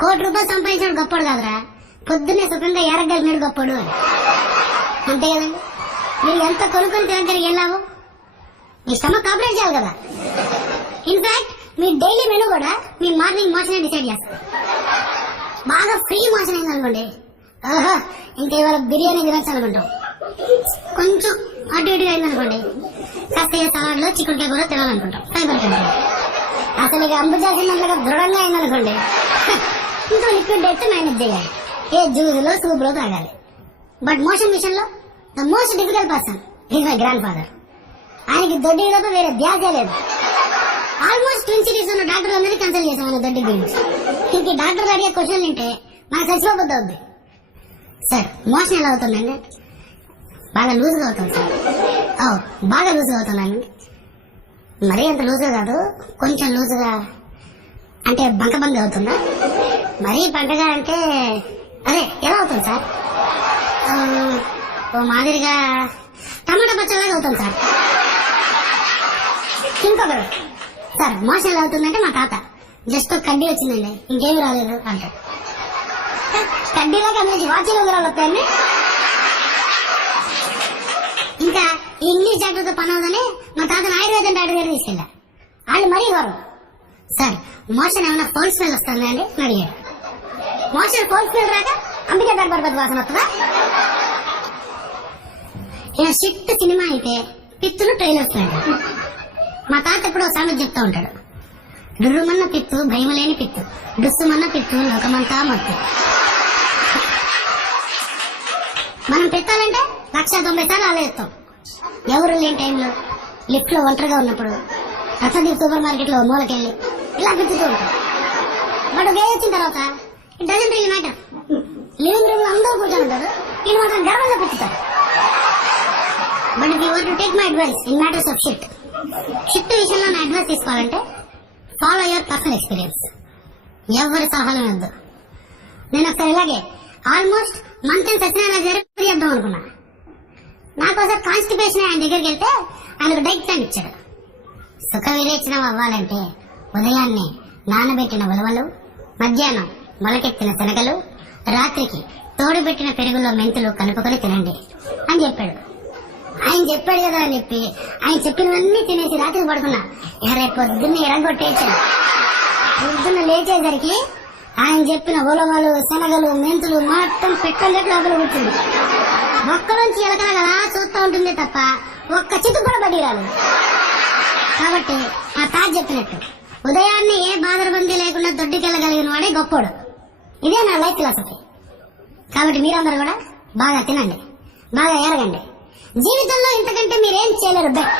₹1,00,00,000 సంపాదించాడు గొప్పడు కాదురా, పొద్దున్నే సుఖంగా ఎరగలు మీరు గొప్పడు అని. అంతే కదండి. మీరు ఎంత కొనుక్కొని తినగలిగి వెళ్ళావు, మీ స్టమక్ ఆపరేట్ చేయాలి కదా. ఇన్ఫాక్ట్ మీ డైలీ మెనూ కూడా మీ మార్నింగ్ మోషన్ డిసైడ్ చేస్తారు. బాగా ఫ్రీ మోషన్ అయింది అనుకోండి, ఓహో ఇంకా ఇవాళ బిర్యానీ తినచ్చు అనుకుంటాం. కొంచెం అటు ఇటుగా అయిందనుకోండి, కాస్త సలాడ్ లో చిక్కుడుకాయ కూర తినాలనుకుంటాం, ఫైబర్ కంటే. అసలు ఇక అంబుజాసినట్లుగా దృఢంగా అయిందనుకోండి, ఇంకా లిక్విడ్ అయితే మేనేజ్ చేయాలి, ఏ జ్యూస్లో సూప్లో తాగాలి. బట్ మోషన్ విషయంలో the most difficult person is my grand father. ఆయనకి దొడ్డి తప్ప వేరే ధ్యాసే లేదు. ఆల్మోస్ట్ 20 సిటీస్ ఉన్న డాక్టర్ అందరినీ కన్సల్ట్ చేశాం ఆయన దొడ్డి గురించి. ఇంక డాక్టర్ అడిగే క్వశ్చన్ వింటే మనకు చచ్చిపోబుద్ది అవుద్ది. సార్ మోషన్ ఎలా అవుతుందండి? బాగా లూజ్గా అవుతుంది సార్. బాగా లూజ్గా అవుతుందండి. మరీ అంత లూజ్గా కాదు, కొంచెం లూజ్గా. అంటే బంక అవుతుందా? మరీ బంకగా అంటే అదే ఎలా అవుతుంది సార్? ఓ మాదిరిగా టమాటా పచ్చలాగా అవుతుంది సార్. ఇంకొకరు, సార్ మోషన్ ఎలా అవుతుందంటే మా తాత జస్ట్ కడ్డీ వచ్చిందండి, ఇంకేమీ రాలేదు అంటారు. కడ్డీలాగా అందరికి వాచీలు ఉంగరాలు వస్తాయండి. ఇంకా ఇంగ్లీష్ డాక్టర్తో పని అవుదని మా తాతను ఆయుర్వేదం డాక్టర్ గారు తీసుకెళ్ళా. వాళ్ళు మరీ వారు, సార్ మోషన్ ఏమైనా ఫోల్ స్మెల్ వస్తుందా అండి అని అడిగాడు. మోషన్ ఫోల్ స్మెల్ రాక అంబికా దర్బార్ వాసన వస్తుందా? ఇలా షిట్ సినిమా అయితే పిత్తులు ట్రైన్ వస్తాయండి. మా తాత ఎప్పుడో సామెత చెప్తా ఉంటాడు, డుర్రుమన్న పిత్తు భయమలేని పిత్తు, డుస్సుమన్న పిత్తు లోకమంతా మత్తు. మనం పెట్టాలంటే 190 సార్లు ఆలోచిస్తాం. ఎవరు లేని టైంలో, లిఫ్ట్ లో ఒంటరిగా ఉన్నప్పుడు, రసదీప్ సూపర్ మార్కెట్ లో మూలకెళ్ళి ఇలా పిచ్చుతూ ఉంటాం. బట్ వే వచ్చిన తర్వాత it doesn't really matter. Living room లో అందరూ కూర్చొని ఉంటారు, ఇది మాత్రం గర్వంగా పిచ్చుతారు. But if you want to take my advice in matters of shit విషయంలో నా అడ్వైస్ తీసుకోవాలంటే ఫాలో యువర్ పర్సనల్ ఎక్స్పీరియన్స్. ఎవరి సలహాలు వద్దు. నేను ఒకసారి ఇలాగే ఆల్మోస్ట్ మంత్ సత్యనారాయణ గారు చేద్దాం అనుకున్నా. నాకు ఒకసారి కాన్స్టిపేషన్ ఆయన దగ్గరికి వెళ్తే ఆయనకు డైట్ ప్లాన్ ఇచ్చాడు. సుఖ విరేచనం అవ్వాలంటే ఉదయాన్నే నానబెట్టిన ఉలవలు, మధ్యాహ్నం మొలకెత్తిన శనగలు, రాత్రికి తోడుబెట్టిన పెరుగులో మెంతులు కలుపుకొని తినండి అని చెప్పాడు. ఆయన చెప్పాడు కదా అని చెప్పి ఆయన చెప్పినవన్నీ తినేసి రాత్రి పడుకున్నా. రేపు పొద్దున్న ఎరగొట్టేసాను. పొద్దున్న లేచేసరికి ఆయన చెప్పిన ఉలవలు, శనగలు, మెంతులు మొత్తం పెట్టలేక లోపల కూర్చుంది. ఒక్కలోంచి ఎలకలాగా అలా చూస్తూ ఉంటుంది తప్ప ఒక్క చిత్తు కూడా బడి రాదు. కాబట్టి ఆ తాత చెప్పినట్టు ఉదయాన్నే ఏ బాధరబందీ లేకుండా దొడ్డికెళ్ళగలిగిన వాడే గొప్పోడు. ఇదే నా లైఫ్ ఫిలాసఫీ. కాబట్టి మీరందరూ కూడా బాగా తినండి, బాగా ఎరగండి. జీవితంలో ఇంతకంటే మీరేం చేయలేరు బెట్.